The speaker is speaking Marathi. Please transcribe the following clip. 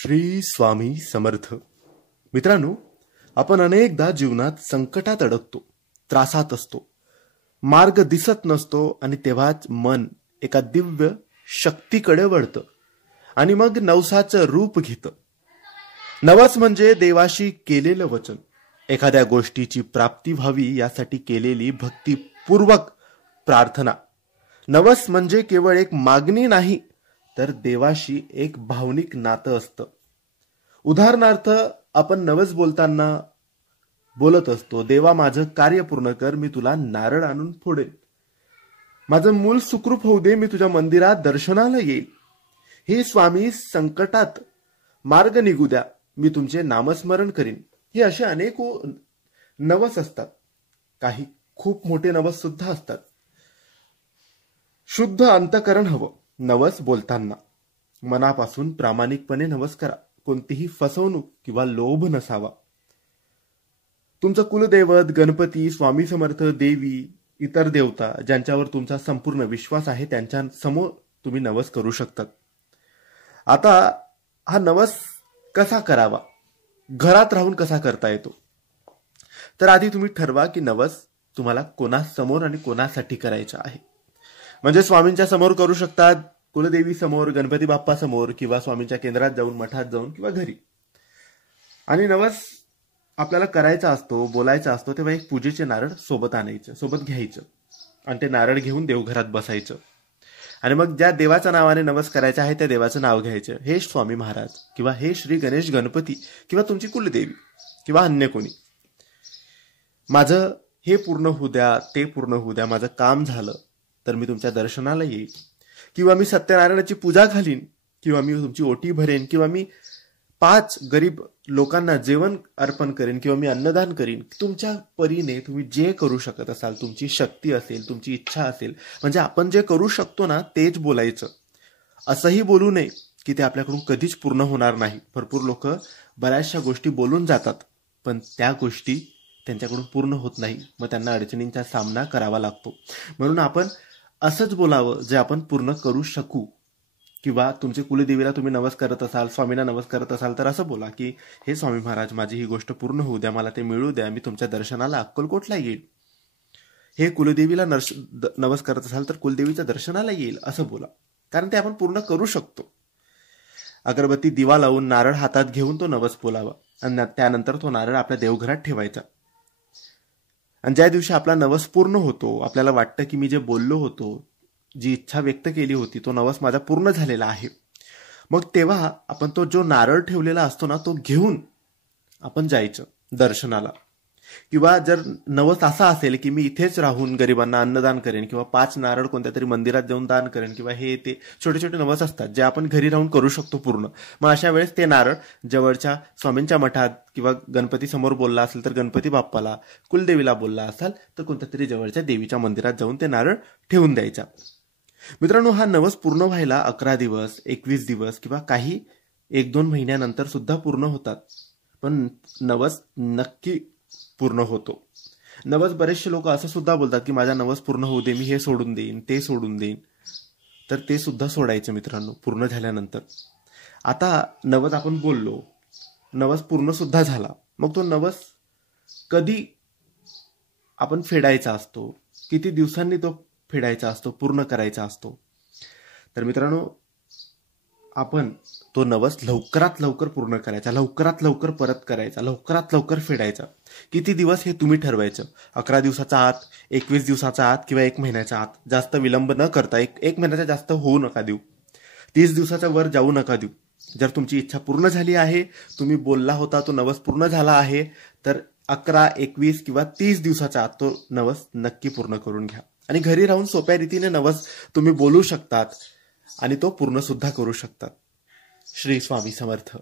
श्री स्वामी समर्थ. मित्रांनो, आपण अनेकदा जीवनात संकटात अडकतो, त्रासात असतो, मार्ग दिसत नसतो आणि तेव्हाच मन एका दिव्य शक्तीकडे वळतं आणि मग नवसाचं रूप घेतं. नवस म्हणजे देवाशी केलेलं वचन, एखाद्या गोष्टीची प्राप्ती व्हावी यासाठी केलेली भक्तिपूर्वक प्रार्थना. नवस म्हणजे केवळ एक मागणी नाही, तर देवाशी एक भावनिक नातं असतं. उदाहरणार्थ, आपण नवस बोलताना बोलत असतो, देवा माझं कार्य पूर्ण कर, मी तुला नारळ आणून फोडेल. माझं मूल सुखरूप होऊ दे, मी तुझ्या मंदिरात दर्शनाला येईल. हे स्वामी, संकटात मार्ग निघू द्या, मी तुमचे नामस्मरण करीन. हे असे अनेक नवस असतात. काही खूप मोठे नवस सुद्धा असतात. शुद्ध अंतकरण हवं नवस बोलताना. मनापासून प्रामाणिकपणे नवस करा. कोणतीही फसवणूक किंवा लोभ नसावा. तुमचं कुलदैवत, गणपती, स्वामी समर्थ, देवी, इतर देवता ज्यांच्यावर तुमचा संपूर्ण विश्वास आहे त्यांच्या समोर तुम्ही नवस करू शकतात. आता हा नवस कसा करावा, घरात राहून कसा करता येतो? तर आधी तुम्ही ठरवा की नवस तुम्हाला कोणासमोर आणि कोणासाठी करायचा आहे. म्हणजे स्वामींच्या समोर करू शकतात, कुलदेवी समोर, गणपती बाप्पा समोर, किंवा स्वामींच्या केंद्रात जाऊन, मठात जाऊन, किंवा घरी. आणि नवस आपल्याला करायचा असतो, बोलायचा असतो, तेव्हा एक पूजेचे नारळ सोबत आणायचं, सोबत घ्यायचं आणि ते नारळ घेऊन देवघरात बसायचं. आणि मग ज्या देवाच्या नावाने नवस करायचा आहे त्या देवाचं नाव घ्यायचं. हे स्वामी महाराज, किंवा हे श्री गणेश गणपती, किंवा तुमची कुलदेवी, किंवा अन्य कोणी. माझं हे पूर्ण होऊ द्या, ते पूर्ण होऊ द्या, माझं काम झालं तर मी तुमच्या दर्शनाला येईल, किंवा मी सत्यनारायणाची पूजा घालीन, किंवा मी तुमची ओटी भरेन, किंवा मी 5 गरीब लोकांना जेवण अर्पण करेन, किंवा मी अन्नदान करीन. तुमच्या परीने तुम्ही जे करू शकत असाल, तुमची शक्ती असेल, तुमची इच्छा असेल, म्हणजे आपण जे करू शकतो ना तेच बोलायचं. असंही बोलू नये की ते आपल्याकडून कधीच पूर्ण होणार नाही. भरपूर लोक बऱ्याचशा गोष्टी बोलून जातात, पण त्या गोष्टी त्यांच्याकडून पूर्ण होत नाही. मग त्यांना अडचणींचा सामना करावा लागतो. म्हणून आपण असंच बोलावं जे आपण पूर्ण करू शकू. किंवा तुमचे कुलदेवीला तुम्ही नवस करत असाल, स्वामींना नवस करत असाल, तर असं बोला की हे स्वामी महाराज, माझी ही गोष्ट पूर्ण होऊ द्या, मला ते मिळू द्या, मी तुमच्या दर्शनाला अक्कलकोटला येईल. हे कुलदेवीला नवस करत असाल तर कुलदेवीच्या दर्शनाला येईल, असं बोला. कारण ते आपण पूर्ण करू शकतो. अगरबत्ती, दिवा लावून, नारळ हातात घेऊन तो नवस बोलावा आणि त्यानंतर तो नारळ आपल्या देवघरात ठेवायचा. आणि ज्या दिवशी आपला नवस पूर्ण होतो, आपल्याला वाटतं की मी जे बोललो होतो, जी इच्छा व्यक्त केली होती, तो नवस माझा पूर्ण झालेला आहे, मग तेव्हा आपण तो जो नारळ ठेवलेला असतो ना, तो घेऊन आपण जायचं दर्शनाला. किंवा जर नवस असा असेल की मी इथेच राहून गरिबांना अन्नदान करेन, किंवा 5 नारळ कोणत्या तरी मंदिरात जाऊन दान करेन, किंवा हे ते छोटे छोटे नवस असतात जे आपण घरी राहून करू शकतो पूर्ण. मग अशा वेळेस ते नारळ जवळच्या स्वामींच्या मठात किंवा गणपती समोर बोलला असेल तर गणपती बाप्पाला, कुलदेवीला बोलला असाल तर कोणत्या तरी जवळच्या देवीच्या मंदिरात जाऊन ते नारळ ठेवून द्यायचा. मित्रांनो, हा नवस पूर्ण व्हायला 11 दिवस, 21 दिवस, किंवा काही 1-2 महिन्यानंतर सुद्धा पूर्ण होतात. पण नवस नक्की पूर्ण होतो. नवस, बरेचसे लोक असं सुद्धा बोलतात की माझा नवस पूर्ण होऊ दे, मी हे सोडून देईन, ते सोडून देईन. तर ते सुद्धा सोडायचं मित्रांनो पूर्ण झाल्यानंतर. आता नवस आपण बोललो, नवस पूर्ण सुद्धा झाला, मग तो नवस कधी आपण फेडायचा असतो, किती दिवसांनी तो फेडायचा असतो, पूर्ण करायचा असतो? तर मित्रांनो, आपण तो नवस लवकरात लवकर पूर्ण करायचा, लवकरात लवकर परत करायचा, लवकरात लवकर फेडायचा. किती दिवस हे तुम्ही ठरवायचं. 11 दिवसाचा आत, 21 दिवसाचा आत, किंवा 1 महिन्याच्या आत. जास्त विलंब न करता, एक महिन्याच्या जास्त होऊ नका देऊ, 30 दिवसाच्या वर जाऊ नका देऊ. जर तुमची इच्छा पूर्ण झाली आहे, तुम्ही बोलला होता तो नवस पूर्ण झाला आहे, तर 11, 21 किंवा 30 दिवसाच्या आत तो नवस नक्की पूर्ण करून घ्या. आणि घरी राहून सोप्या रीतीने नवस तुम्ही बोलू शकतात आणि तो पूर्ण सुद्धा करू शकतात. श्री स्वामी समर्थ.